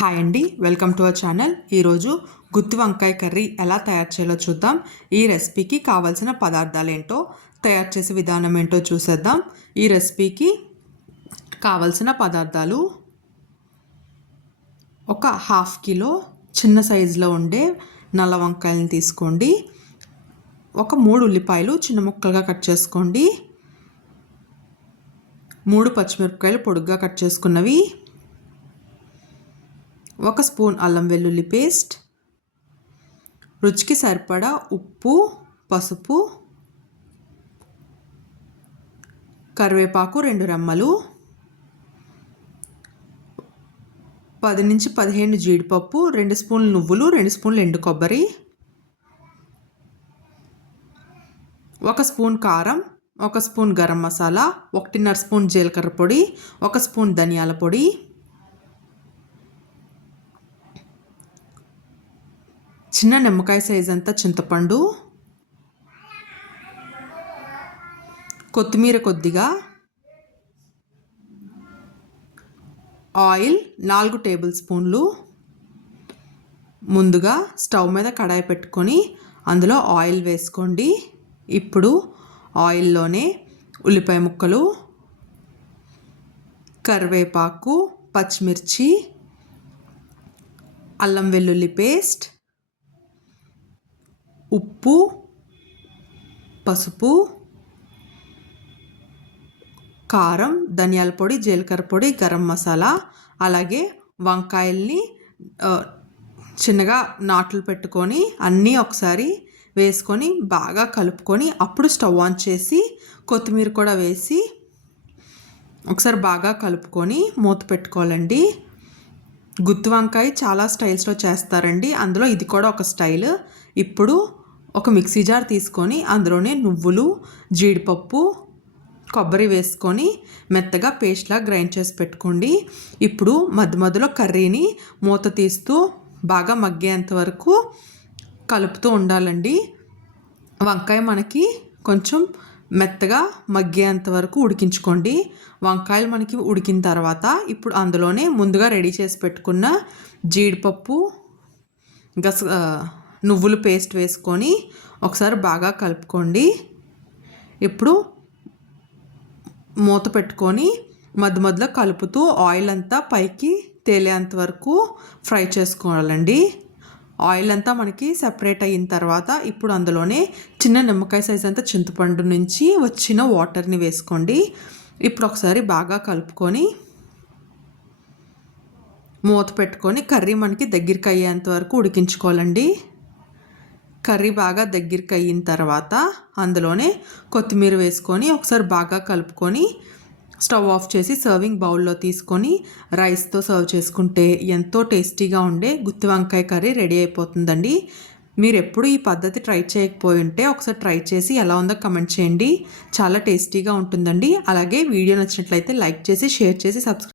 Hi అండి welcome to our channel ఈరోజు గుత్తి వంకాయ కర్రీ ఎలా తయారు చేయాలో చూద్దాం. ఈ రెసిపీకి కావాల్సిన పదార్థాలు ఏంటో తయారు చేసే విధానం ఏంటో చూసేద్దాం. ఈ రెసిపీకి కావాల్సిన పదార్థాలు ఒక హాఫ్ కిలో చిన్న సైజులో ఉండే నల్ల వంకాయలను తీసుకోండి. ఒక మూడు ఉల్లిపాయలు చిన్న ముక్కలుగా కట్ చేసుకోండి. మూడు పచ్చిమిరపకాయలు పొడుగ్గా కట్ చేసుకున్నవి. ఒక స్పూన్ అల్లం వెల్లుల్లి పేస్ట్ రుచికి సరిపడా ఉప్పు పసుపు కరివేపాకు రెండు రెమ్మలు పది నుంచి పదిహేను జీడిపప్పు రెండు స్పూన్లు నువ్వులు రెండు స్పూన్లు ఎండు కొబ్బరి ఒక స్పూన్ కారం ఒక స్పూన్ గరం మసాలా ఒకటిన్నర స్పూన్ జీలకర్ర పొడి ఒక స్పూన్ ధనియాల పొడి చిన్న నిమ్మకాయ సైజ్ అంతా చింతపండు కొత్తిమీర కొద్దిగా ఆయిల్ నాలుగు టేబుల్ స్పూన్లు. ముందుగా స్టవ్ మీద కడాయి పెట్టుకొని అందులో ఆయిల్ వేసుకోండి. ఇప్పుడు ఆయిల్లోనే ఉల్లిపాయ ముక్కలు కరివేపాకు పచ్చిమిర్చి అల్లం వెల్లుల్లి పేస్ట్ ఉప్పు పసుపు కారం ధనియాల పొడి జీలకర్ర పొడి గరం మసాలా అలాగే వంకాయల్ని చిన్నగా నాట్లు పెట్టుకొని అన్నీ ఒకసారి వేసుకొని బాగా కలుపుకొని అప్పుడు స్టవ్ ఆన్ చేసి కొత్తిమీర కూడా వేసి ఒకసారి బాగా కలుపుకొని మూత పెట్టుకోవాలండి. గుత్తి వంకాయ చాలా స్టైల్స్లో చేస్తారండి. అందులో ఇది కూడా ఒక స్టైల్. ఇప్పుడు ఒక మిక్సీ జార్ తీసుకొని అందులోనే నువ్వులు జీడిపప్పు కొబ్బరి వేసుకొని మెత్తగా పేస్ట్లా గ్రైండ్ చేసి పెట్టుకోండి. ఇప్పుడు మధ్య మధ్యలో కర్రీని మూత తీస్తూ బాగా మగ్గేంత వరకు కలుపుతూ ఉండాలండి. వంకాయ మనకి కొంచెం మెత్తగా మగ్గేంత వరకు ఉడికించుకోండి. వంకాయలు మనకి ఉడికిన తర్వాత ఇప్పుడు అందులోనే ముందుగా రెడీ చేసి పెట్టుకున్న జీడిపప్పు గస నువ్వులు పేస్ట్ వేసుకొని ఒకసారి బాగా కలుపుకోండి. ఇప్పుడు మూత పెట్టుకొని మధ్య మధ్యలో కలుపుతూ ఆయిల్ అంతా పైకి తేలేంత వరకు ఫ్రై చేసుకోవాలండి. ఆయిల్ అంతా మనకి సెపరేట్ అయిన తర్వాత ఇప్పుడు అందులోనే చిన్న నిమ్మకాయ సైజ్ అంతా చింతపండు నుంచి వచ్చిన వాటర్ని వేసుకోండి. ఇప్పుడు ఒకసారి బాగా కలుపుకొని మూత పెట్టుకొని కర్రీ మనకి దగ్గరికి అయ్యేంత వరకు ఉడికించుకోవాలండి. కర్రీ బాగా దగ్గరికి అయిన తర్వాత అందులోనే కొత్తిమీర వేసుకొని ఒకసారి బాగా కలుపుకొని స్టవ్ ఆఫ్ చేసి సర్వింగ్ బౌల్లో తీసుకొని రైస్తో సర్వ్ చేసుకుంటే ఎంతో టేస్టీగా ఉండే గుత్తి వంకాయ కర్రీ రెడీ అయిపోతుందండి. మీరు ఎప్పుడు ఈ పద్ధతి ట్రై చేయకపోయి ఉంటే ఒకసారి ట్రై చేసి ఎలా ఉందో కమెంట్ చేయండి. చాలా టేస్టీగా ఉంటుందండి. అలాగే వీడియో నచ్చినట్లయితే లైక్ చేసి షేర్ చేసి సబ్స్క్రైబ్